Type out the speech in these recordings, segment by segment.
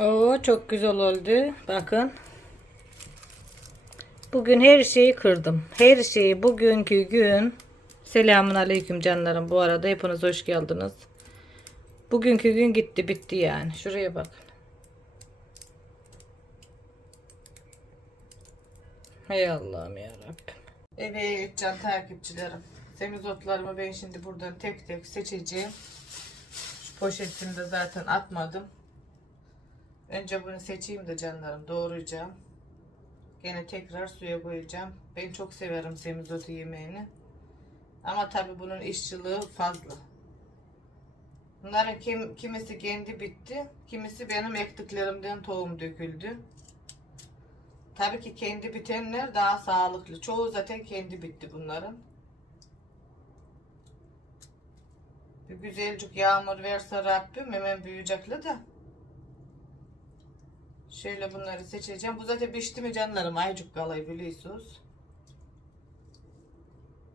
Oo çok güzel oldu. Bakın. Bugün her şeyi kırdım. Her şeyi bugünkü gün. Selamun aleyküm canlarım. Bu arada hepiniz hoş geldiniz. Bugünkü gün gitti bitti yani. Şuraya bakın. Hay Allah'ım ya Rabbim. Evet can takipçilerim. Semizotlarımı ben şimdi buradan tek tek seçeceğim. Şu poşetini zaten atmadım. Önce bunu seçeyim de canlarım doğrayacağım. Gene tekrar suya koyacağım. Ben çok severim semizotu yemeğini. Ama tabi bunun işçiliği fazla. Bunların kim, kimisi kendi bitti. Kimisi benim ektiklerimden tohum döküldü. Tabii ki kendi bitenler daha sağlıklı. Çoğu zaten kendi bitti bunların. Bir güzelcik yağmur verse Rabbim hemen büyüyecekler de. Şöyle bunları seçeceğim. Bu zaten pişti mi canlarım? Aycık kalayı biliyorsunuz.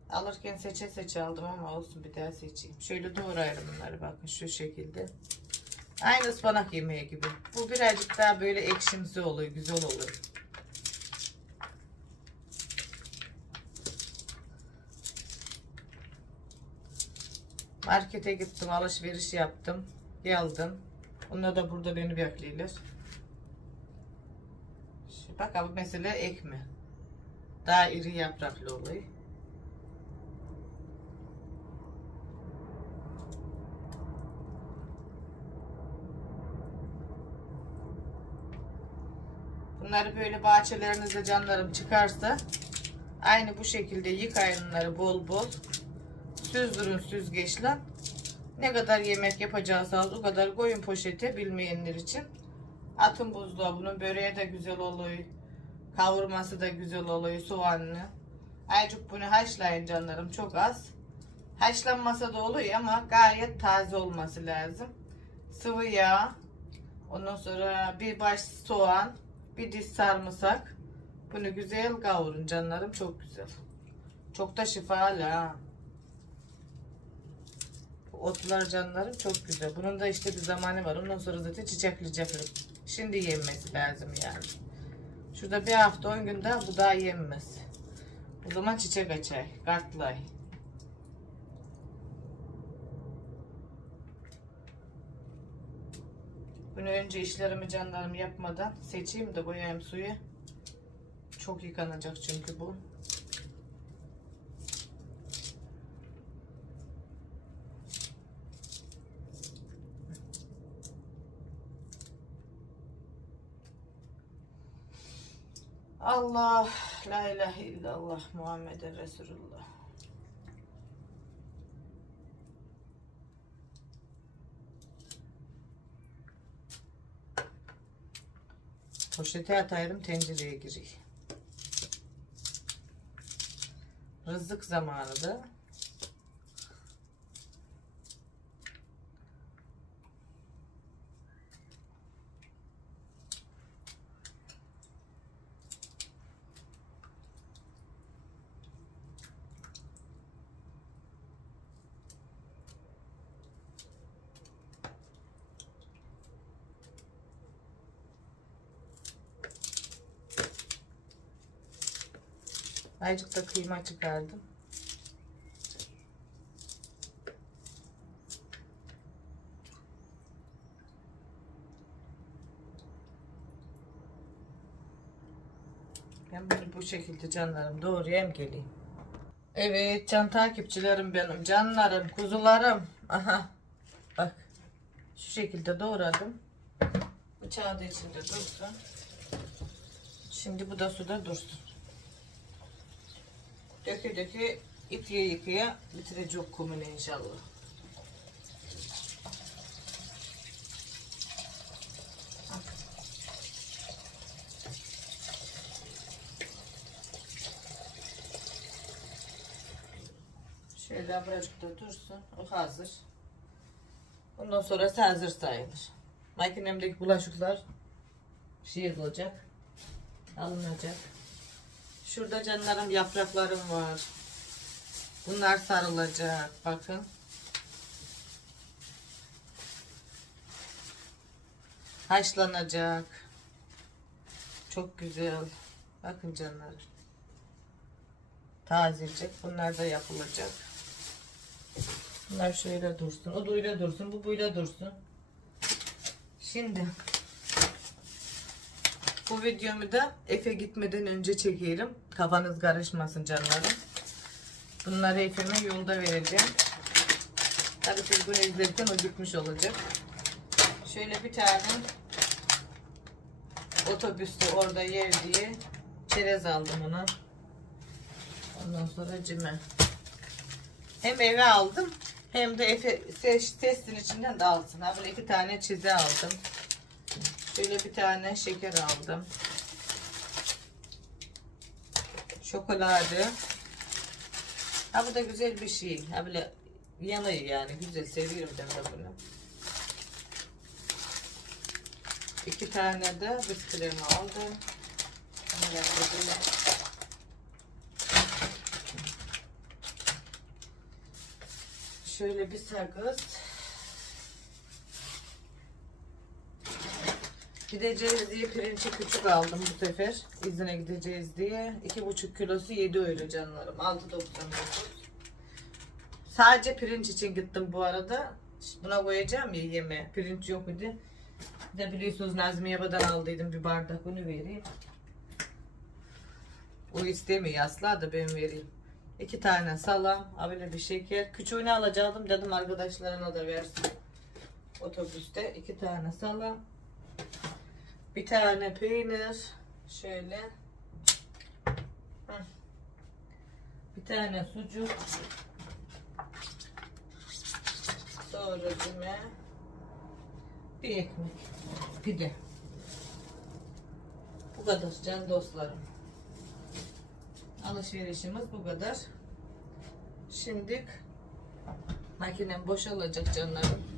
Alırken seçe seçe aldım ama olsun bir daha seçeyim. Şöyle doğrayalım bunları bakın şu şekilde. Aynı ıspanak yemeği gibi. Bu birazcık daha böyle ekşimsi oluyor. Güzel oluyor. Markete gittim, alışveriş yaptım. Geldim. Onlar da burada beni bekliyorlar. Bak abi mesela ekme. Daha iri yapraklı oluyor. Bunları böyle bahçelerinizde canlarım çıkarsa aynı bu şekilde yıkayın bunları bol bol. Süzdürün süzgeçle. Ne kadar yemek yapacaksanız o kadar koyun poşete bilmeyenler için. Atın buzdolabının böreği de güzel oluyor. Kavurması da güzel oluyor soğanlı. Aycık bunu haşlayın canlarım çok az. Haşlanmasa da oluyor ama gayet taze olması lazım. Sıvı yağ. Ondan sonra bir baş soğan. Bir diş sarımsak. Bunu güzel kavurun canlarım çok güzel. Çok da şifalı ha. Otlar canlarım çok güzel. Bunun da işte bir zamanı var. Ondan sonra zaten çiçekli. Şimdi yenmesi lazım yani. Şurada bir hafta 10 günde bu daha yenmez. O zaman çiçek açar. Kartlay. Bunu önce işlerimi canlarım yapmadan seçeyim de koyayım suyu. Çok yıkanacak çünkü bu. Allah, la ilahe illallah, Muhammeden Resulullah. Poşete atayım tencereye gireyim. Rızık zamanı da. Azıcık da kıyma çıkardım. Ben bunu bu şekilde canlarım doğrayayım geleyim. Evet can takipçilerim benim canlarım kuzularım. Aha bak şu şekilde doğradım. Bıçağı da içinde dursun. Şimdi bu da suda dursun. Döke döke ipliğe yıkaya bitirecek kumunu inşallah. Şöyle birazcık da dursun. O hazır. Ondan sonrası hazır sayılır. Makinemdeki bulaşıklar şey olacak. Alınacak. Şurada canlarım yapraklarım var. Bunlar sarılacak. Bakın. Haşlanacak. Çok güzel. Bakın canlarım. Tazecik. Bunlar da yapılacak. Bunlar şöyle dursun. O duyla dursun. Bu buyla dursun. Şimdi bu videomu da Efe gitmeden önce çekerim. Kafanız karışmasın canlarım. Bunları Efe'me yolda vereceğim. Tabii siz bunu izlerken o gitmiş olacak. Şöyle bir tane otobüste orada yer diye çerez aldım ona. Ondan sonra cime. Hem eve aldım hem de Efe testin içinden de alsın. Ha böyle iki tane çize aldım. Şöyle bir tane şeker aldım. Şokoladı. Ha bu da güzel bir şey. Ha böyle yanıyor yani. Güzel seviyorum ben de bunu. İki tane de bisküvimi aldım. Şöyle bir sakız. Gideceğiz diye pirinci küçük aldım bu sefer. İzine gideceğiz diye. iki buçuk kilosu 7 euro canlarım. 6.99. Sadece pirinç için gittim bu arada. Buna koyacağım ya yeme. Pirinç yok idi. De biliyorsunuz Nazmi Yaba'dan aldıydım bir bardak bunu vereyim. O istemiyor asla da ben vereyim. İki tane salam, abone bir şeker. Küçüğünü alacaktım dedim arkadaşlarına da versin. Otobüste iki tane salam. Bir tane peynir. Şöyle. Bir tane sucuk. Sonra cime. Bir ekmek. Pide. Bu kadar can dostlarım. Alışverişimiz bu kadar. Şimdi makinem boşalacak canlarım.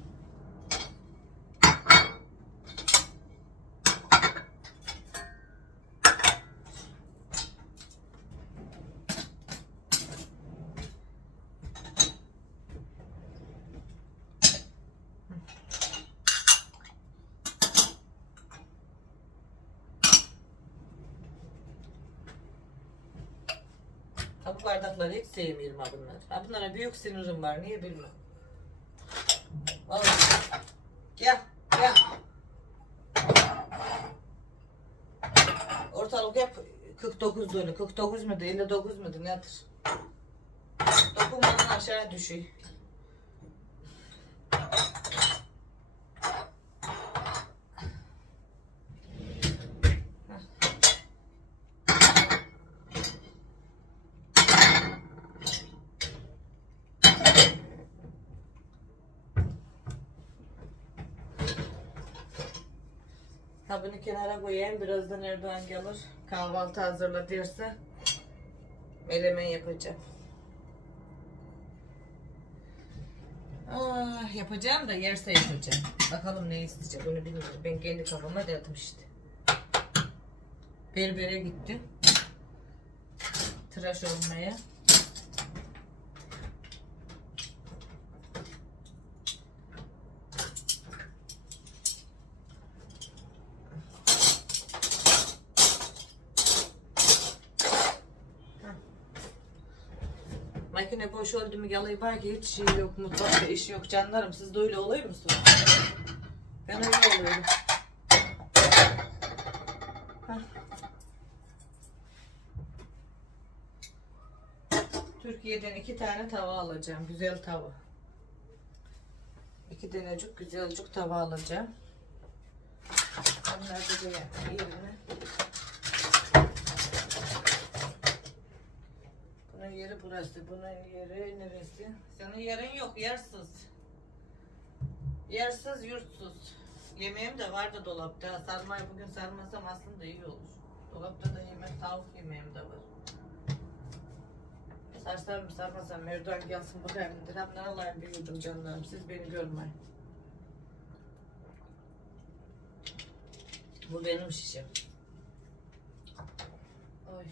Ha bu bardakları hiç sevmiyorum ha bunlar. Ha bunlara büyük sinirim var. Niye bilmem. Vallahi. Gel. Gel. Ortalık hep 49 dönü. 49 muydu? 59 muydu? Nedir? Dokunmadan aşağı düşüyor. Bunu kenara koyayım. Birazdan Erdoğan gelir. Kahvaltı hazırla derse melemen yapacağım. Ah, yapacağım da yerse yapacağım. Bakalım ne isteyecek onu bilmiyorum. Ben kendi kafama dedim işte. Berbere gittim. Tıraş olmaya. Makine boş oldu mu yalayı var ki hiç şey yok mutfakta iş yok canlarım siz de öyle oluyor musunuz? Ben öyle oluyorum. Türkiye'den iki tane tava alacağım. Güzel tava. İki tanecik güzelcik tava alacağım. Bunlar da yerine. Burası. Bunun yeri neresi? Senin yerin yok. Yersiz. Yersiz, yurtsuz. Yemeğim de vardı dolapta. Sarmayı bugün sarmasam aslında iyi olur. Dolapta da yemek, tavuk yemeğim de var. Sarsam mı sarmasam Erdoğan gelsin bakayım. Dirhemden alayım bir yudum canlarım. Siz beni görmeyin. Bu benim şişem. Oy.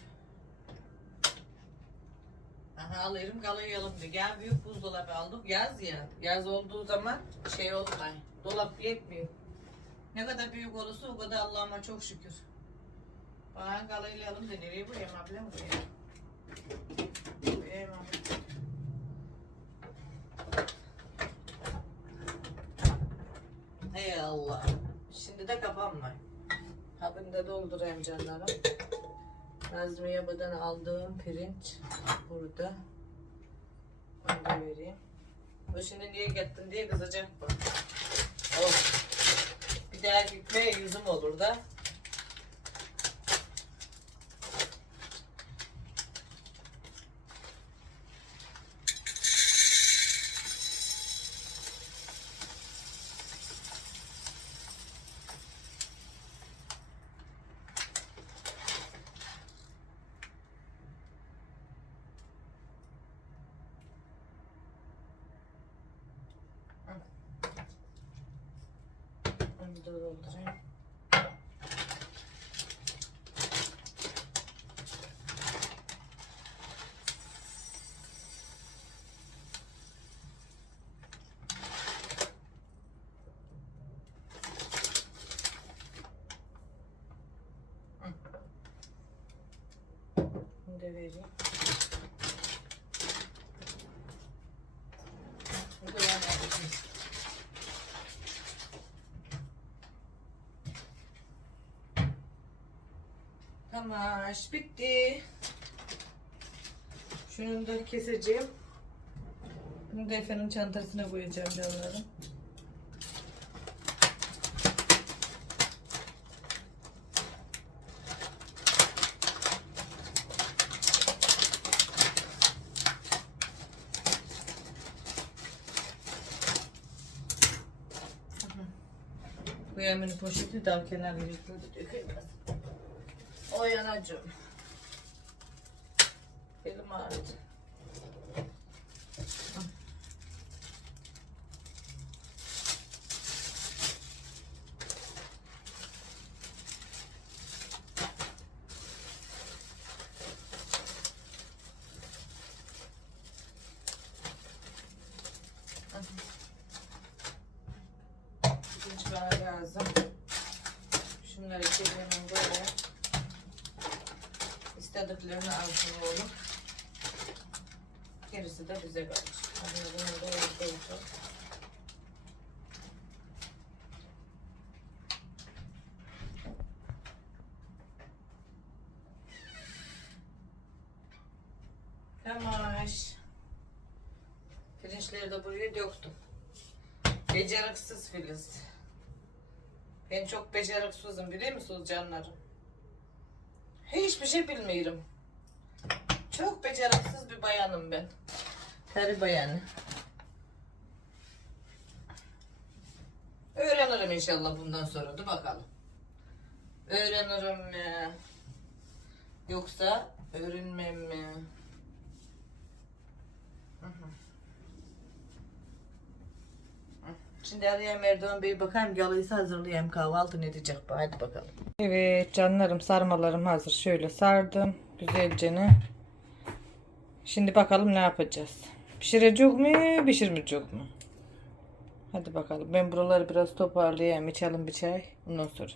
Aha alırım kalayalım diye. Gel büyük buzdolabı aldık. Yaz ya. Yaz olduğu zaman şey olmuyor. Dolap yetmiyor. Ne kadar büyük olursa o kadar Allah'ıma çok şükür. Bana kalaylayalım da nereye koyayım ablam koyayım. Koyayım ablam. Ey Allah. Şimdi de kapanma. Habini de doldurayım canlarım. Nazmiye buradan aldığım pirinç burada. Onu da vereyim. Bu şimdi niye gittin diye kızacak bu. Oh. Bir daha gitmeye yüzüm olur da. Onu da doldurayım. Hı. Bunu da vereyim. Bu da yani. Tamam, iş bitti. Şunu da keseceğim. Bunu da Efe'nin çantasına koyacağım canlarım. Bu yemin poşeti daha kenarı yırtıldı dökülmez. O yanacığım. Elim ağrıdı. Şunları çekelim. İstediklerini alsın oğlum. Gerisi de bize kalır. Hadi bunu da koyacağım. Tamam. Pirinçleri de buraya döktüm. Beceriksiz Filiz. Ben çok beceriksizim biliyor musunuz canlarım? Hiçbir şey bilmiyorum. Çok beceriksiz bir bayanım ben. Karı bayanı. Öğrenirim inşallah bundan sonra. Dur bakalım. Öğrenirim mi? Yoksa öğrenmem mi? Hı hı. Şimdi arayayım Erdoğan Bey'e bakayım yalıysa hazırlayayım kahvaltı ne diyecek bu hadi bakalım. Evet canlarım sarmalarım hazır şöyle sardım güzelce ne. Şimdi bakalım ne yapacağız. Pişirecek mi pişirmeyecek mi? Hadi bakalım ben buraları biraz toparlayayım içelim bir çay ondan sonra.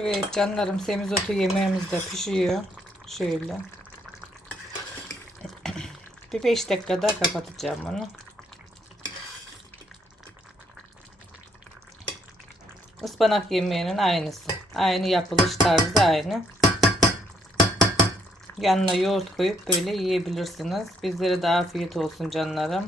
Evet canlarım semizotu yemeğimiz de pişiyor. Şöyle. Bir 5 dakikada kapatacağım onu. Ispanak yemeğinin aynısı. Aynı yapılış tarzı aynı. Yanına yoğurt koyup böyle yiyebilirsiniz. Bizlere de afiyet olsun canlarım.